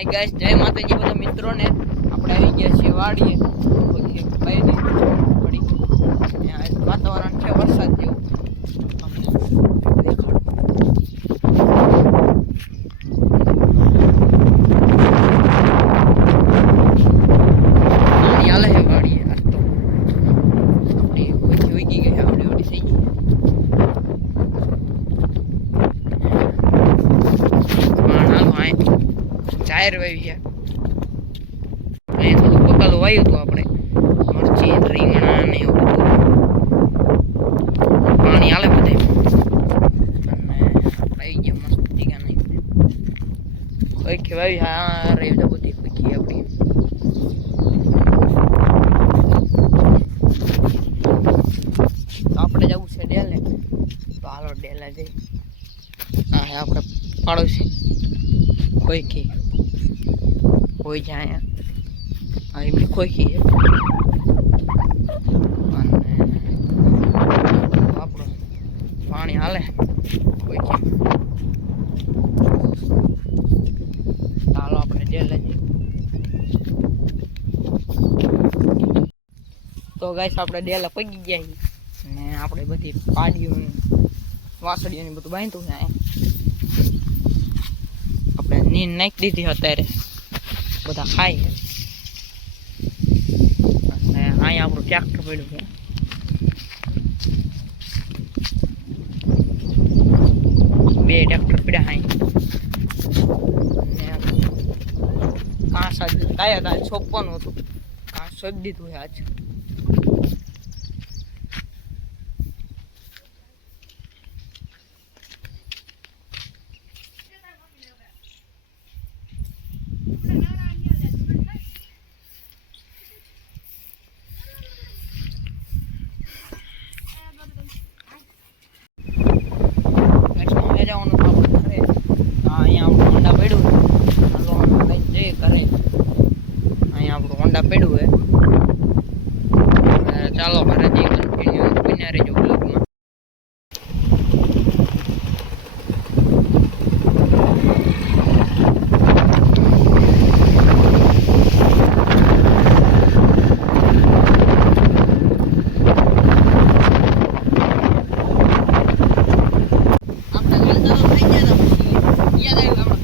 Hi guys, જય માતાજી બધા મિત્રોને. આપણે આવી ગયા છીએ વાડીએ. બધી પાઈ દીધી વાતાવરણ છે વરસાદ જેવું. હાલે છે વાડીએ. આજ તો આપણી કોઈ ઉગી ગઈ આવડી થઈ ગઈ. જાહેર વાવી છે અહીંયા. થોડું બકાલું વાવ્યું હતું આપણે, મરચી રીંગણા ને એવું બધું. પાણી હાલે બધે અને આવી ગયા મસ્ત ટીકા નહીં કોઈ વાવી. હા રહી તો બધી કોઈ આપણી તો આપણે જવું છે ડેલે. તો હાલો ડેલે જઈ. હા આપણે પાડોશી કોઈ કોઈ જાય એમની ખોખી અને આપણું પાણી હાલે ખોખી. ચાલો આપણે ડેલે જઈએ. તો ગાઈસ આપણે ડેલે પગી ગયા ને આપણે બધી પાડીઓ વાસળીઓને બધું બાંધ્યું છે. આપણે નીંદ નાખી દીધી અત્યારે બધા ખાય. અને અહીંયા આપણું ટ્રેક્ટર પડ્યું છે. બે ટ્રેક્ટર પડ્યા અહીંયા. કાંસ આજ તાયા છોપવાનું હતું, કાંસ છોપી દીધું છે આજ. હોન્ડા પડ્યું હે. ચાલો ઘરે જઈ કન્ટિન્યુ બન્યા રહેજો બ્લોગમાં. આપણે થઈ ગયા હતા પછી યાદ આવ્યું